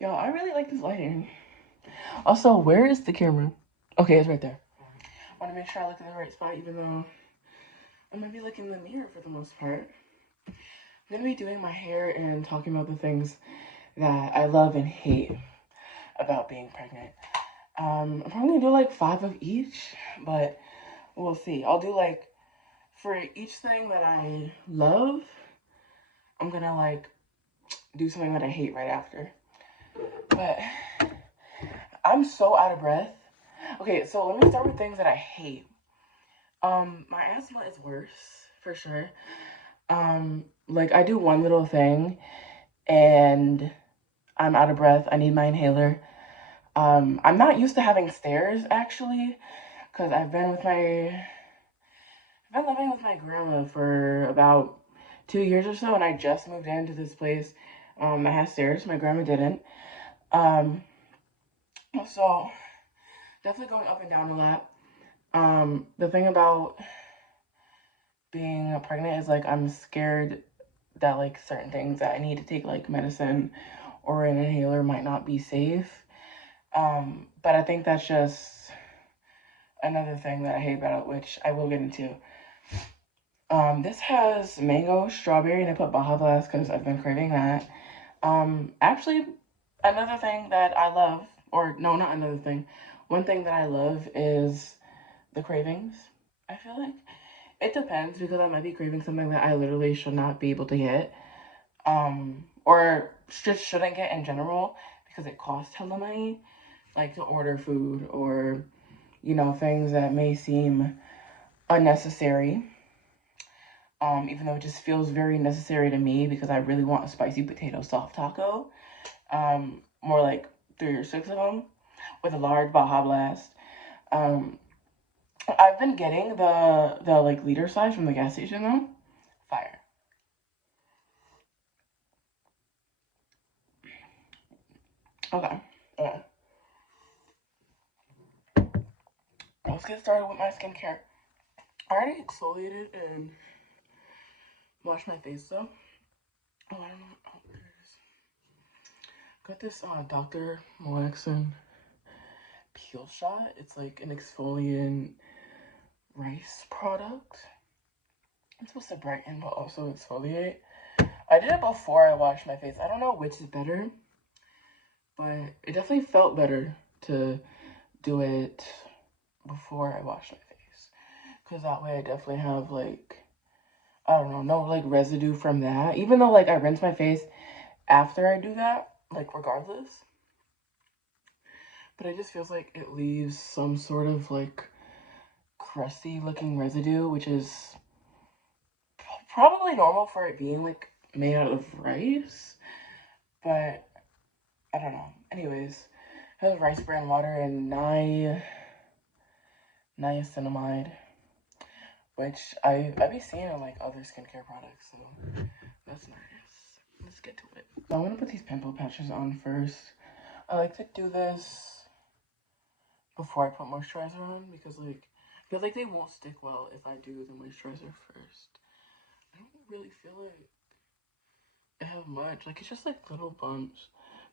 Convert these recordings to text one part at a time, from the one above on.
Yo, I really like this lighting. Also, where is the camera? Okay, it's right there. I want to make sure I look in the right spot, even though I'm going to be looking in the mirror for the most part. I'm going to be doing my hair and talking about the things that I love and hate about being pregnant. I'm probably going to do like 5 of each, but we'll see. I'll do like, for each thing that I love, I'm going to like do something that I hate right after. But I'm so out of breath. Okay, so let me start with things that I hate. My asthma is worse, for sure. Like I do one little thing and I'm out of breath. I need my inhaler. I'm not used to having stairs actually, because I've been living with my grandma for about 2 years or so, and I just moved into this place that has stairs. My grandma didn't. Um, so definitely going up and down a lot. The thing about being pregnant is like I'm scared that like certain things that I need to take like medicine or an inhaler might not be safe. But I think that's just another thing that I hate about it, which I will get into. This has mango, strawberry, and I put Baja Blast because I've been craving that. Actually, another thing that I love, or no, not another thing. One thing that I love is the cravings. I feel like it depends because I might be craving something that I literally should not be able to get, or just shouldn't get in general because it costs hella money, like to order food or things that may seem unnecessary. Even though it just feels very necessary to me because I really want a spicy potato soft taco. More like 3 or 6 of them with a large Baja Blast. Um, I've been getting the like liter size from the gas station though. Fire. Okay. Okay. Let's get started with my skincare. I already exfoliated and washed my face though. Oh, I don't know. Oh, there it is. Got this Dr. Moexin peel shot. It's like an exfoliant rice product. It's supposed to brighten but also exfoliate. I did it before I washed my face. I don't know which is better, but it definitely felt better to do it before I wash my face. Because that way I definitely have like, I don't know, no like residue from that. Even though like I rinse my face after I do that, like regardless. But it just feels like it leaves some sort of like crusty looking residue, which is probably normal for it being like made out of rice. But I don't know. Anyways, it has rice bran water and niacinamide, which I be seeing in like other skincare products, so that's nice. Let's get to it. So I'm gonna put these pimple patches on first. I like to do this before I put moisturizer on because like I feel like they won't stick well if I do the moisturizer first. I don't really feel like I have much. Like it's just like little bumps.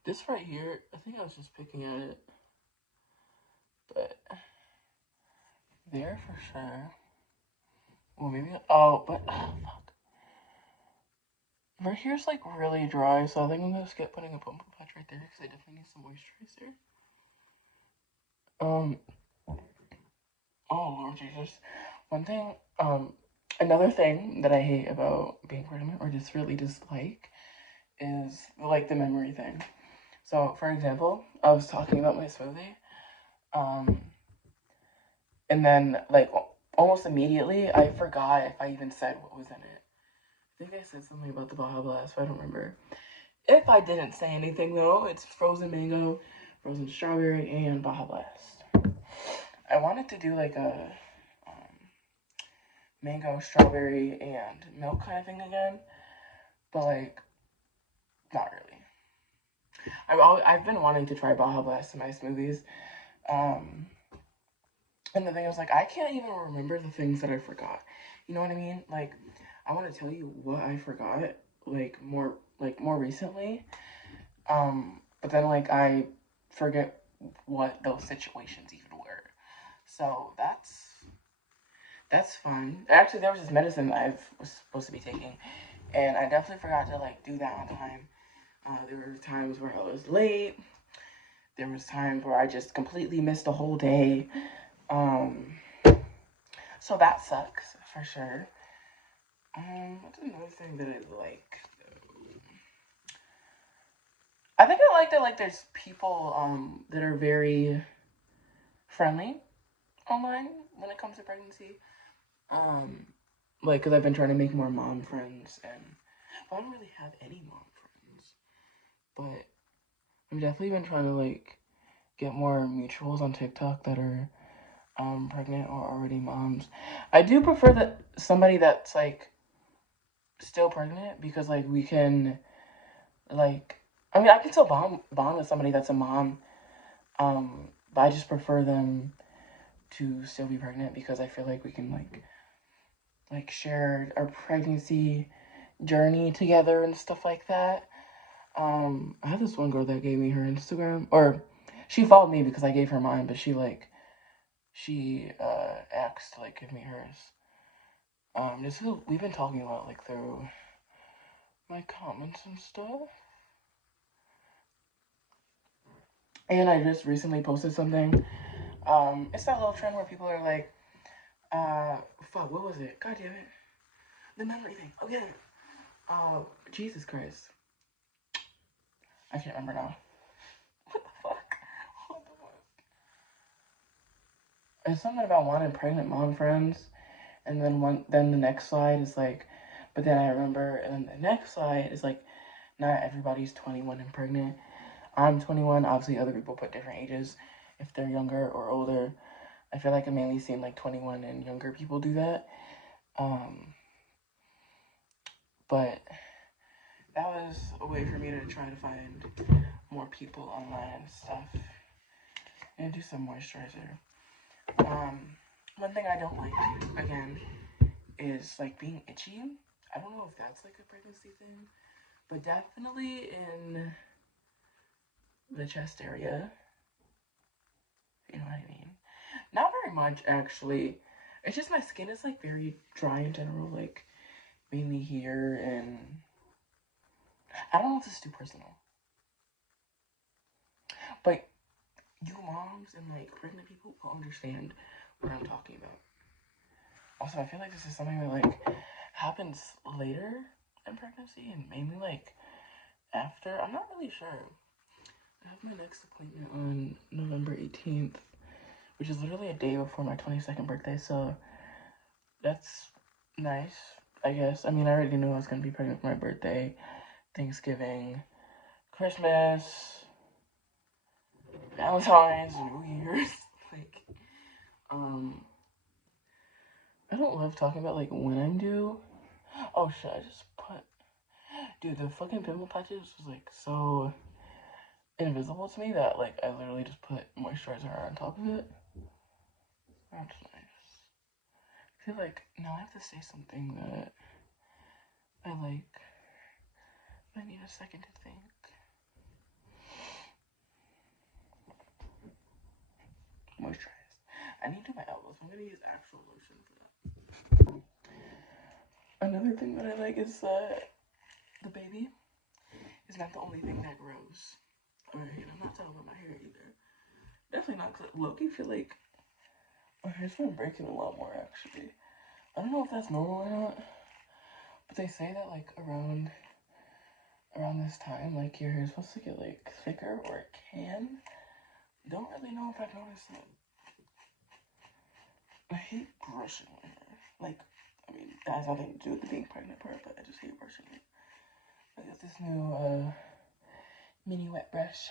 This right here, I think I was just picking at it, but there for sure. Well, maybe. Oh, but fuck. Right here's like really dry, so I think I'm gonna skip putting a pimple patch right there because I definitely need some moisturizer. Um. Oh Lord Jesus. One thing. Another thing that I hate about being pregnant or just really dislike is like the memory thing. So, for example, I was talking about my smoothie. Um. And then like almost immediately, I forgot if I even said what was in it. I think I said something about the Baja Blast, but I don't remember. If I didn't say anything though, it's frozen mango, frozen strawberry, and Baja Blast. I wanted to do like a mango, strawberry, and milk kind of thing again, but like not really. I've been wanting to try Baja Blast in my smoothies, um, and the thing is like I can't even remember the things that I forgot. You know what I mean? Like I want to tell you what I forgot, like more recently. but then like I forget what those situations even were. So that's fun. Actually, there was this medicine that I was supposed to be taking, and I definitely forgot to like do that on time. There were times where I was late. There was times where I just completely missed the whole day. Um, so that sucks for sure. What's another thing that I like? I think I like that like there's people that are very friendly online when it comes to pregnancy. Um, like because I've been trying to make more mom friends, and well, I don't really have any mom friends, but I've definitely been trying to like get more mutuals on TikTok that are pregnant or already moms. I do prefer that somebody that's like still pregnant because like we can like I mean I can still bond with somebody that's a mom. But I just prefer them to still be pregnant because I feel like we can like share our pregnancy journey together and stuff like that. I had this one girl that gave me her Instagram, or she followed me because I gave her mine, but she asked to like give me hers. This is we've been talking about like through my comments and stuff. And I just recently posted something. It's that little trend where people are like, fuck, what was it? God damn it. The memory thing. Oh yeah. Jesus Christ. I can't remember now. What the fuck? What the fuck? It's something about wanting pregnant mom friends, and then the next slide is like, but then I remember, and then the next slide is like, not everybody's 21 and pregnant. I'm 21. Obviously, other people put different ages if they're younger or older. I feel like I mainly seen like 21 and younger people do that. Um, but that was a way for me to try to find more people online and stuff and do some moisturizer. Um, one thing I don't like, again, is like being itchy. I don't know if that's like a pregnancy thing, but definitely in the chest area. You know what I mean? Not very much actually. It's just my skin is like very dry in general, like mainly here, and I don't know if this is too personal, but you moms and like pregnant people will understand what I'm talking about. Also, I feel like this is something that like happens later in pregnancy and mainly like after. I'm not really sure. I have my next appointment on November 18th, which is literally a day before my 22nd birthday, so that's nice, I guess. I mean, I already knew I was gonna be pregnant for my birthday, Thanksgiving, Christmas, Valentine's, New Year's. like, um, I don't love talking about like when I'm due. Oh shit, I just put. Dude, the fucking pimple patches was like so invisible to me that like I literally just put moisturizer on top of it. That's nice. I feel like now I have to say something that I like. I need a second to think. Moisturize. I need to do my elbows. I'm gonna use actual lotion for that. Another thing that I like is the baby is not the only thing that grows. Alright, I'm not talking about my hair either. Definitely not because look, I feel like my hair's been breaking a lot more actually. I don't know if that's normal or not, but they say that like around this time, like your hair is supposed to get like thicker or it can. Don't really know if I've noticed that. I hate brushing my hair. Like, I mean, that has nothing to do with the being pregnant part, but I just hate brushing it. I got this new mini wet brush.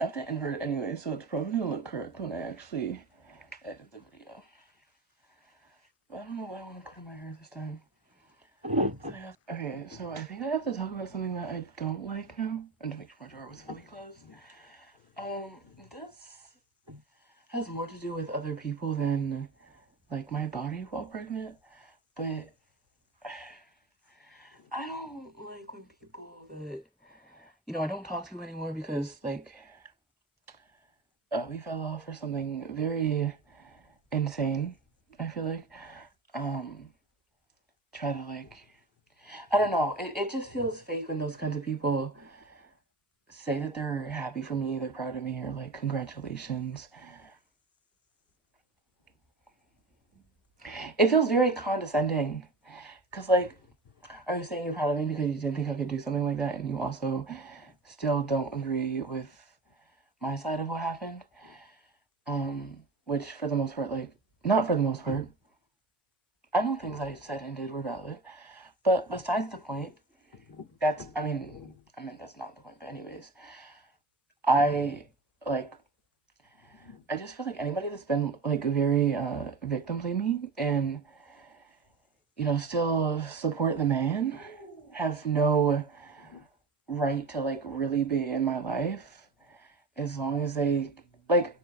I have to invert it anyway, so it's probably gonna look correct when I actually edit the video. But I don't know what I want to put in my hair this time. Okay, so I think I have to talk about something that I don't like now, and to make sure my drawer was fully closed. This has more to do with other people than like my body while pregnant, but I don't like when people that, you know, I don't talk to anymore because, like, we fell off for something very insane, I feel like. Um, Try to, like, I don't know. It just feels fake when those kinds of people say that they're happy for me, they're proud of me, or like, congratulations. It feels very condescending. Because, like, are you saying you're proud of me because you didn't think I could do something like that, and you also still don't agree with my side of what happened? Which for the most part, like, not for the most part, I know things I said and did were valid. But besides the point, I mean, that's not the point, but anyways, I, like, I just feel like anybody that's been, like, very, victim blaming and, you know, still support the man has no right to, like, really be in my life as long as they, like,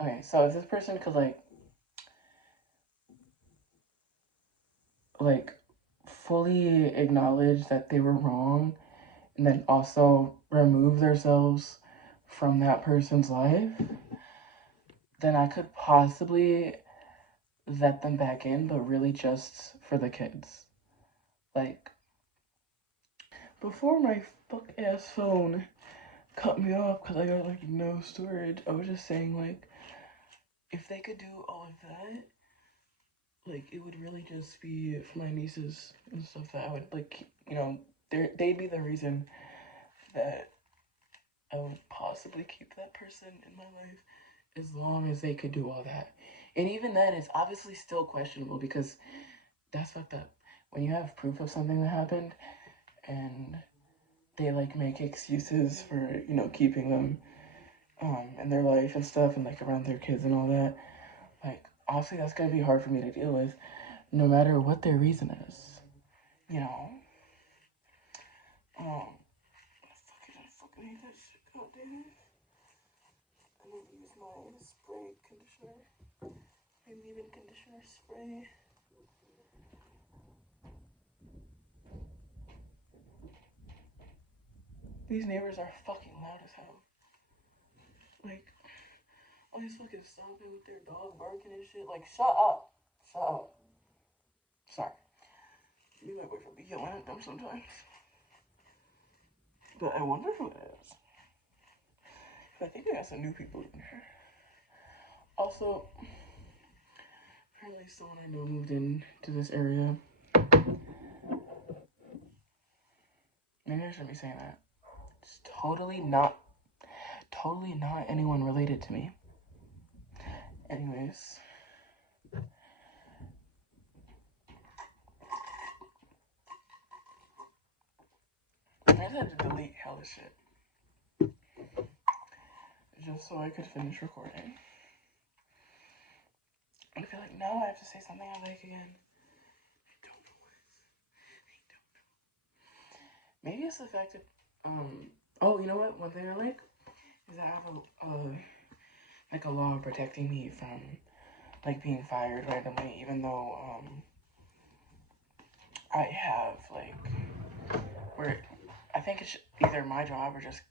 okay, so if this person could, like, fully acknowledge that they were wrong and then also remove themselves from that person's life, then I could possibly let them back in, but really just for the kids. Like, before my fuck ass phone cut me off because I got, like, no storage, I was just saying, like, if they could do all of that, like, it would really just be for my nieces and stuff that I would, like, you know, they'd be the reason that I would possibly keep that person in my life as long as they could do all that. And even then, it's obviously still questionable because that's fucked up. When you have proof of something that happened and they, like, make excuses for, you know, keeping them in their life and stuff and, like, around their kids and all that, like, obviously that's gonna be hard for me to deal with no matter what their reason is, you know. I fucking hate that shit. God damn it. I'm gonna use my spray conditioner. My leave-in conditioner spray. These neighbors are fucking loud as hell. Like, always fucking stomping with their dog barking and shit. Like, shut up. Shut up. Sorry. Me and my boyfriend be yelling at them sometimes. But I wonder who it is. I think I got some new people in here. Also, apparently someone I know moved in to this area. Maybe I shouldn't be saying that. It's totally not anyone related to me. Anyways. I just had to delete hella shit. Just so I could finish recording. I feel like now I have to say something I like again. I don't know what. I don't know. Maybe it's the fact that, oh, you know what? One thing I like is I have like, a law protecting me from, like, being fired randomly, even though, I have, like, where I think it's either my job or just,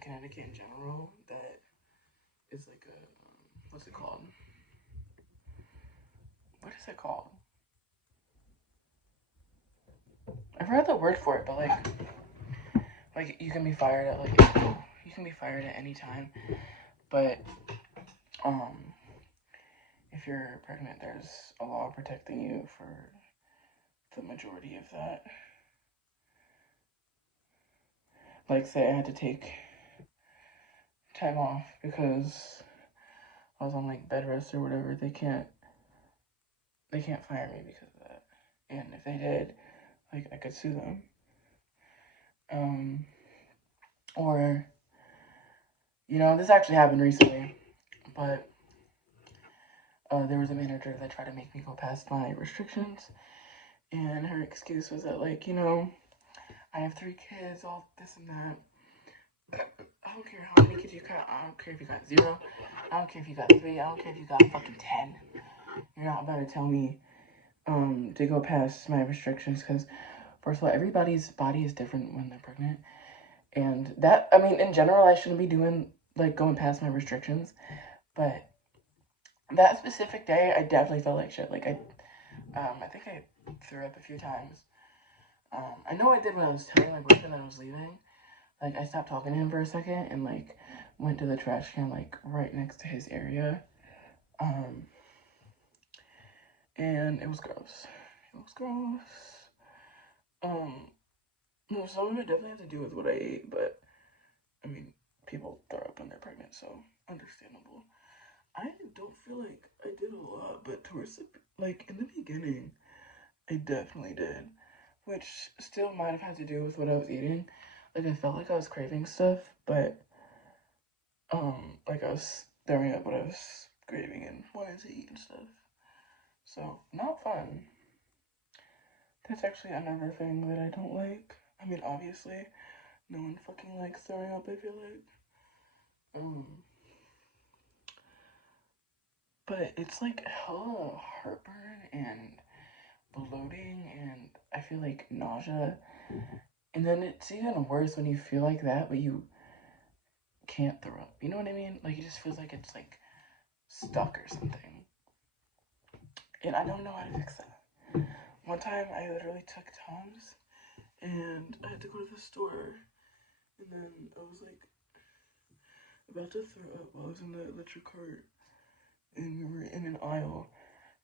Connecticut in general that is like a, what's it called? What is it called? I forgot the word for it, but, like, you can be fired at, like, you can be fired at any time, but, um, if you're pregnant, there's a law protecting you for the majority of that. Like, say I had to take time off because I was on, like, bed rest or whatever, they can't fire me because of that. And if they did, like, I could sue them. Or, you know, this actually happened recently, but there was a manager that tried to make me go past my restrictions, and her excuse was that, like, you know, I have 3 kids, all this and that. I don't care how many kids you got. I don't care if you got 0. I don't care if you got 3. I don't care if you got fucking 10. You're not about to tell me to go past my restrictions because First of all, everybody's body is different when they're pregnant. And that, I mean, in general, I shouldn't be doing, like, going past my restrictions. But that specific day, I definitely felt like shit. Like, I think I threw up a few times. I know I did when I was telling my boyfriend that I was leaving. Like, I stopped talking to him for a second and, like, went to the trash can, like, right next to his area. And it was gross. It was gross. No, some of it definitely had to do with what I ate, but, I mean, people throw up when they're pregnant, so understandable. I don't feel like I did a lot, but towards the, like, in the beginning, I definitely did. Which still might have had to do with what I was eating. Like, I felt like I was craving stuff, but, like, I was throwing up what I was craving and wanting to eat and stuff. So, not fun. That's actually another thing that I don't like. I mean, obviously, no one fucking likes throwing up, I feel like. But it's like hella heartburn and bloating and I feel like nausea. And then it's even worse when you feel like that, but you can't throw up. You know what I mean? Like it just feels like it's like stuck or something. And I don't know how to fix that. One time I literally took Tums and I had to go to the store and then I was like about to throw up while I was in the electric cart and we were in an aisle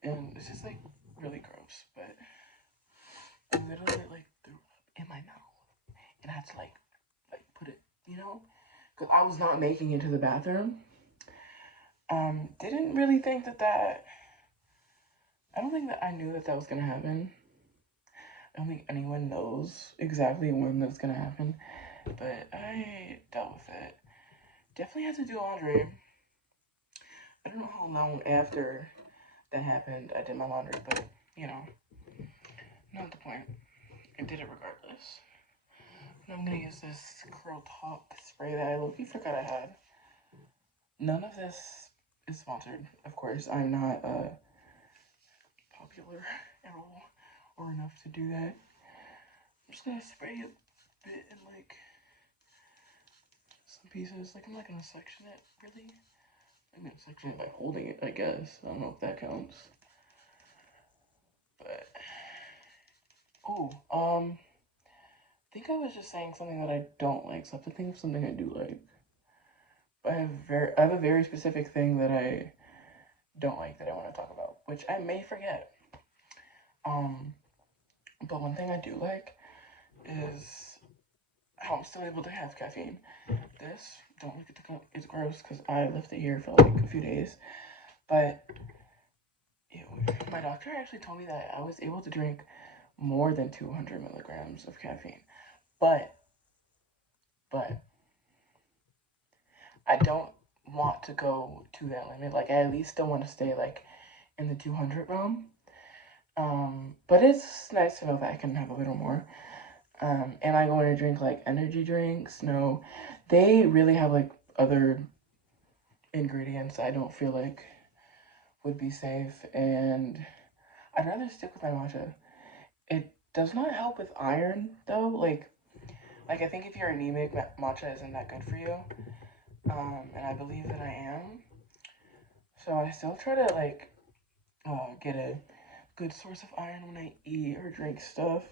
and it's just like really gross, but I literally like threw up in my mouth and I had to like put it, you know, because I was not making it to the bathroom. Didn't really think that. I don't think that I knew that that was gonna happen. I don't think anyone knows exactly when that's gonna happen, but I dealt with it. Definitely had to do laundry. I don't know how long after that happened I did my laundry, but you know, not the point. I did it regardless. And I'm gonna use this Curl Talk spray that I low-key forgot I had. None of this is sponsored, of course. I'm not popular at all or enough to do that. I'm just gonna spray a bit in like some pieces. Like I'm not gonna section it really. I'm gonna section it by holding it, I guess. I don't know if that counts. But I think I was just saying something that I don't like, so I have to think of something I do like. But I have a very specific thing that I don't like that I want to talk about, which I may forget. But one thing I do like is how I'm still able to have caffeine. This, don't look at the cup, it's gross because I left it here for like a few days. But ew, my doctor actually told me that I was able to drink more than 200 milligrams of caffeine. But, but, I don't want to go to that limit. Like, I at least still want to stay like in the 200 realm. But it's nice to know that I can have a little more. Am I going to drink like energy drinks? No. They really have like other ingredients I don't feel like would be safe, and I'd rather stick with my matcha. It does not help with iron though. Like I think if you're anemic, matcha isn't that good for you. And I believe that I am. So I still try to like get a good source of iron when I eat or drink stuff.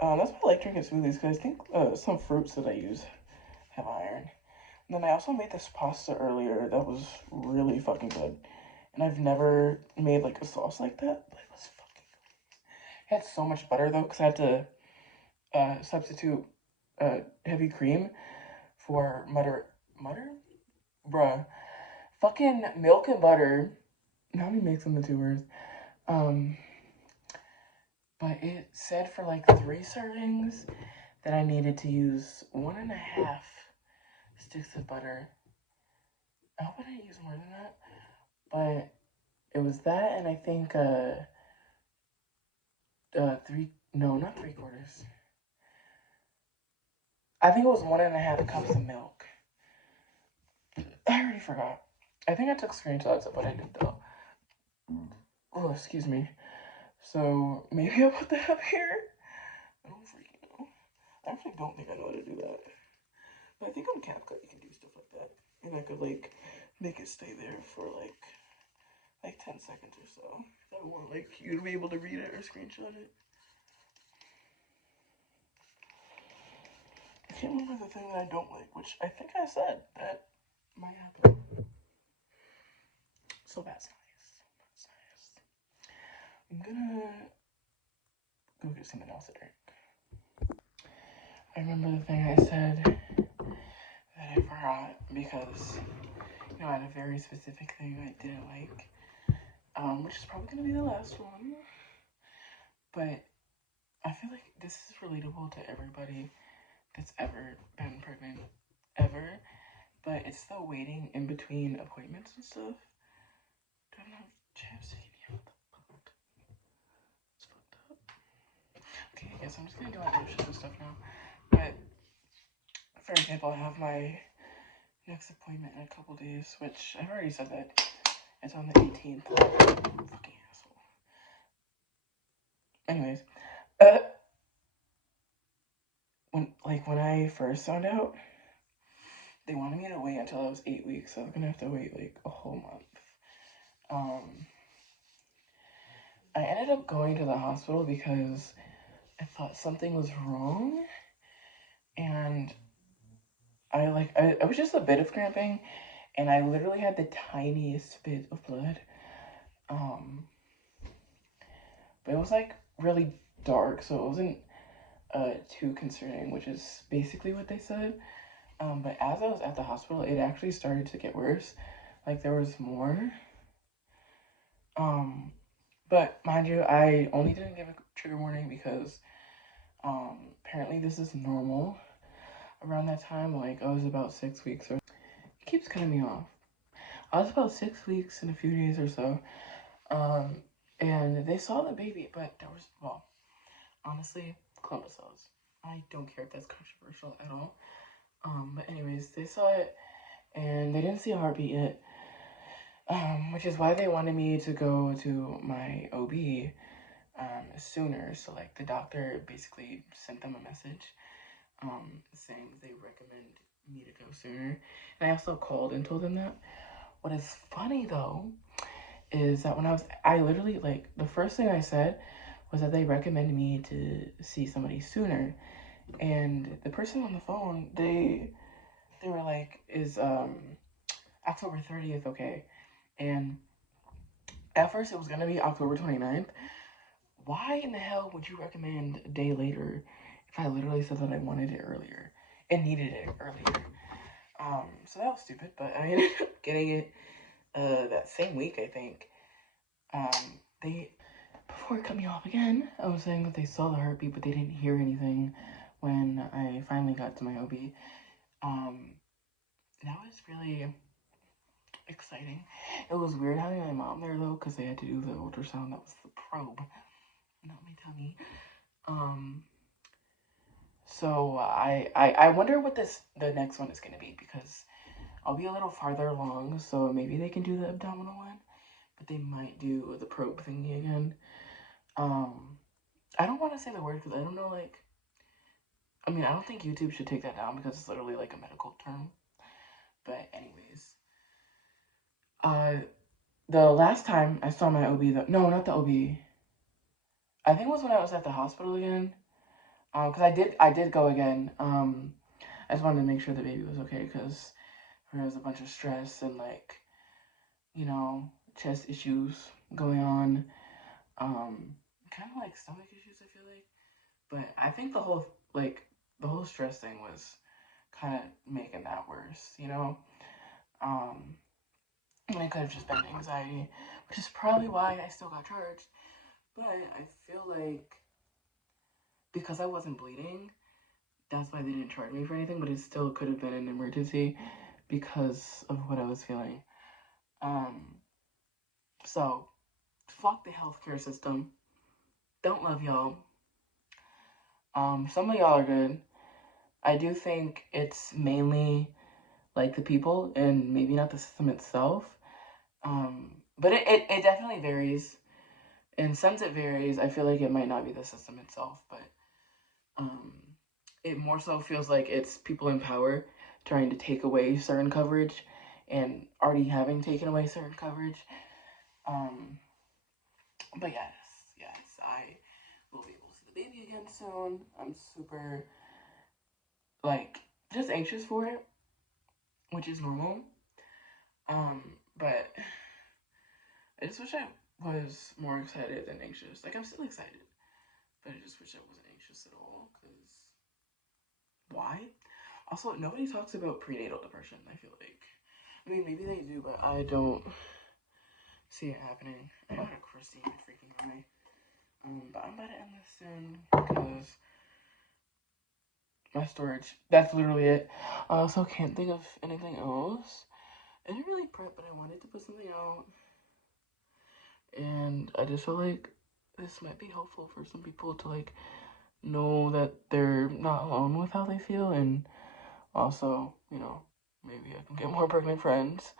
That's why I like drinking smoothies because I think some fruits that I use have iron. And then I also made this pasta earlier that was really fucking good. And I've never made like a sauce like that, but it was fucking good. It had so much butter though, because I had to substitute heavy cream for mutter. Mutter? Bruh. Fucking milk and butter. Now me mixing the two words. Um, but it said for like 3 servings that I needed to use 1.5 sticks of butter. I hope I didn't use more than that. But it was that, and I think not 3/4. I think it was 1.5 cups of milk. I already forgot. I think I took screenshots of what I did though. Oh, excuse me. So maybe I'll put that up here. I don't freaking know. I actually don't think I know how to do that. But I think on CapCut you can do stuff like that. And I could like make it stay there for like 10 seconds or so. I want like you to be able to read it or screenshot it. I can't remember the thing that I don't like, which I think I said that might happen. So that's nice. That's nice. I'm gonna go get something else to drink. I remember the thing I said that I forgot because I had a very specific thing I didn't like, which is probably gonna be the last one. But I feel like this is relatable to everybody that's ever been pregnant, ever. But it's the waiting in between appointments and stuff. Don't have chapstick in here. What the fuck? It's fucked up. Okay, I guess I'm just gonna do my lotions and stuff now. But for example, I have my next appointment in a couple days, which I've already said that it's on the 18th. Fucking asshole. Anyways, when I first found out, they wanted me to wait until I was 8 weeks, so I was gonna have to wait like a whole month. I ended up going to the hospital because I thought something was wrong, and I was just a bit of cramping, and I literally had the tiniest bit of blood. But it was like really dark, so it wasn't too concerning, which is basically what they said. But as I was at the hospital, it actually started to get worse. Like there was more. But mind you, I only didn't give a trigger warning because apparently this is normal around that time. Like I was about 6 weeks or it keeps cutting me off. I was about 6 weeks and a few days or so. And they saw the baby, but there was, well, honestly, chromosomes. I don't care if that's controversial at all. But anyways, they saw it and they didn't see a heartbeat yet. Which is why they wanted me to go to my OB sooner. So like the doctor basically sent them a message saying they recommend me to go sooner. And I also called and told them that. What is funny though is that when I literally like the first thing I said was that they recommended me to see somebody sooner. And the person on the phone, they were like, is October 30th okay? And at first it was gonna be October 29th. Why in the hell would you recommend a day later if I literally said that I wanted it earlier and needed it earlier? So that was stupid, but I ended up getting it that same week, I think. They Before it cut me off again, I was saying that they saw the heartbeat, but they didn't hear anything when I finally got to my OB. That was really exciting. It was weird having my mom there though, because they had to do the ultrasound. That was the probe, not my tummy. So I wonder what the next one is gonna be because I'll be a little farther along, so maybe they can do the abdominal one, but they might do the probe thingy again. I don't want to say the word because I don't know, like, I mean, I don't think YouTube should take that down because it's literally like a medical term. But anyways, the last time I saw my OB, no, not the OB. I think it was when I was at the hospital again. Because I did go again. I just wanted to make sure the baby was okay because there was a bunch of stress and like, chest issues going on. Kind of like stomach issues, I feel like. But I think the whole stress thing was kind of making that worse. And it could have just been anxiety, which is probably why I still got charged. But I feel like because I wasn't bleeding, that's why they didn't charge me for anything, but it still could have been an emergency because of what I was feeling. So fuck the healthcare system. Don't love y'all. Some of y'all are good. I do think it's mainly like the people and maybe not the system itself. But it definitely varies. And since it varies, I feel like it might not be the system itself, but Um, it more so feels like it's people in power trying to take away certain coverage and already having taken away certain coverage. Um, but yes, I will be able to see the baby again soon. I'm super, like, just anxious for it, which is normal. But I just wish I was more excited than anxious. Like, I'm still excited, but I just wish I wasn't anxious at all, because why? Also, nobody talks about prenatal depression, I feel like. I mean, maybe they do, but I don't see it happening. I got a Christy in my freaking eye. But I'm about to end this soon because my storage, that's literally it. I also can't think of anything else. I didn't really prep, but I wanted to put something out. And I just feel like this might be helpful for some people to, like, know that they're not alone with how they feel. And also, maybe I can get more pregnant friends.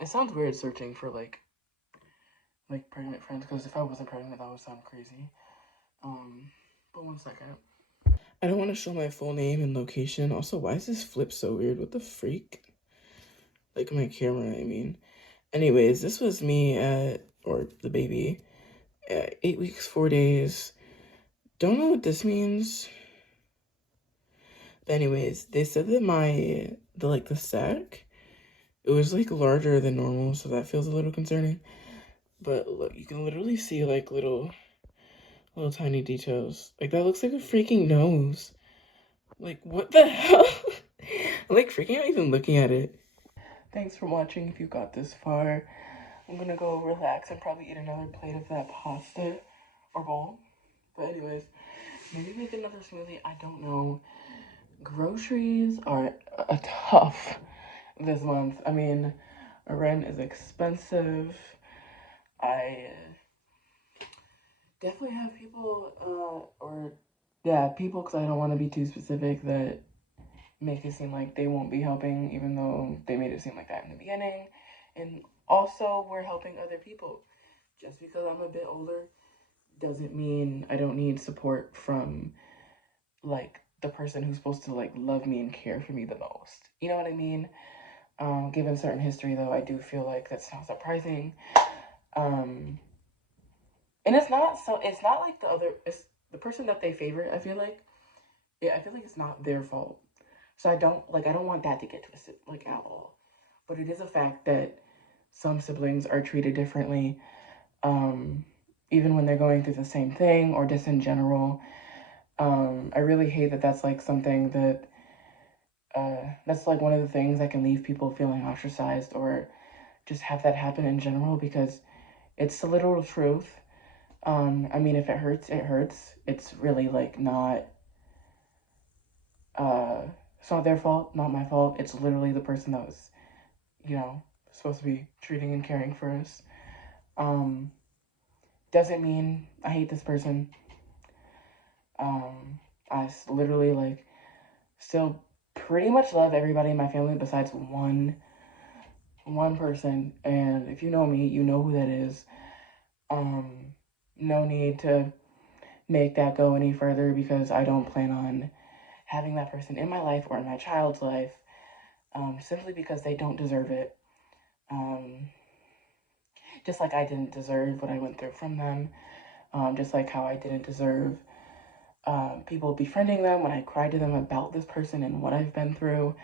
It sounds weird searching for, like pregnant friends, because if I wasn't pregnant, that would sound crazy. But one second. I don't want to show my full name and location. Also, why is this flip so weird? What the freak? Like my camera, I mean. Anyways, this was me or the baby, at 8 weeks, 4 days. Don't know what this means. But anyways, they said that the sac, it was like larger than normal, so that feels a little concerning. But look, you can literally see like little tiny details. Like that looks like a freaking nose. Like what the hell? I'm like freaking out even looking at it. Thanks for watching if you got this far. I'm gonna go relax and probably eat another plate of that pasta or bowl. But anyways, maybe make another smoothie. I don't know. Groceries are tough this month. I mean, rent is expensive. I definitely have people, people, because I don't want to be too specific, that make it seem like they won't be helping, even though they made it seem like that in the beginning. And also, we're helping other people. Just because I'm a bit older doesn't mean I don't need support from, like, the person who's supposed to, like, love me and care for me the most. You know what I mean? Given certain history, though, I do feel like that's not surprising. Um, and it's not like it's the person that they favor, I feel like. Yeah, I feel like it's not their fault. So I don't want that to get twisted, like, at all. But it is a fact that some siblings are treated differently, um, even when they're going through the same thing or just in general. I really hate that that's like something that's like one of the things that can leave people feeling ostracized or just have that happen in general, because it's the literal truth. I mean, if it hurts, it hurts. It's really like uh, it's not their fault, not my fault. It's literally the person that was, supposed to be treating and caring for us. Um, doesn't mean I hate this person. Um, literally like still pretty much love everybody in my family besides one person, and if you know me, you know who that is. Um, no need to make that go any further, because I don't plan on having that person in my life or in my child's life, simply because they don't deserve it. Um, just like I didn't deserve what I went through from them, just like how I didn't deserve people befriending them when I cried to them about this person and what I've been through.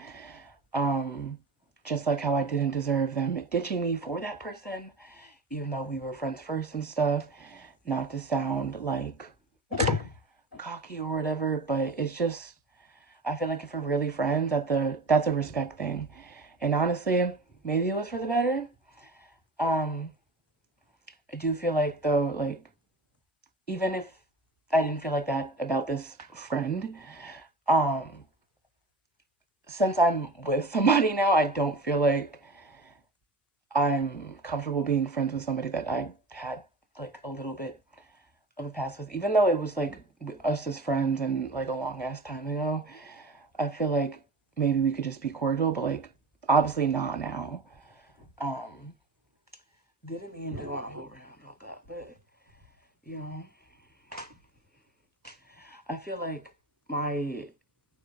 Um, just like how I didn't deserve them ditching me for that person, even though we were friends first and stuff. Not to sound like cocky or whatever, but it's just, I feel like if we're really friends, that's a respect thing. And honestly, maybe it was for the better. Um, I do feel like though, like, even if I didn't feel like that about this friend, um, since I'm with somebody now, I don't feel like I'm comfortable being friends with somebody that I had like a little bit of a past with, even though it was like us as friends and like a long ass time ago. I feel like maybe we could just be cordial, but like obviously not now. Um, didn't mean to go on a whole rant about that, but you know, I feel like my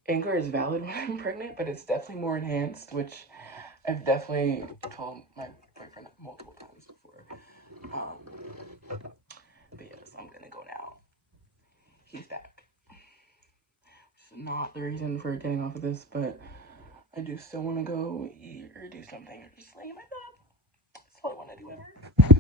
anger is valid when I'm pregnant, but it's definitely more enhanced, which I've definitely told my boyfriend multiple times before. But yeah, so I'm gonna go now. He's back. It's not the reason for getting off of this, but I do still want to go eat or do something or just lay in my bed. That's all I want to do ever.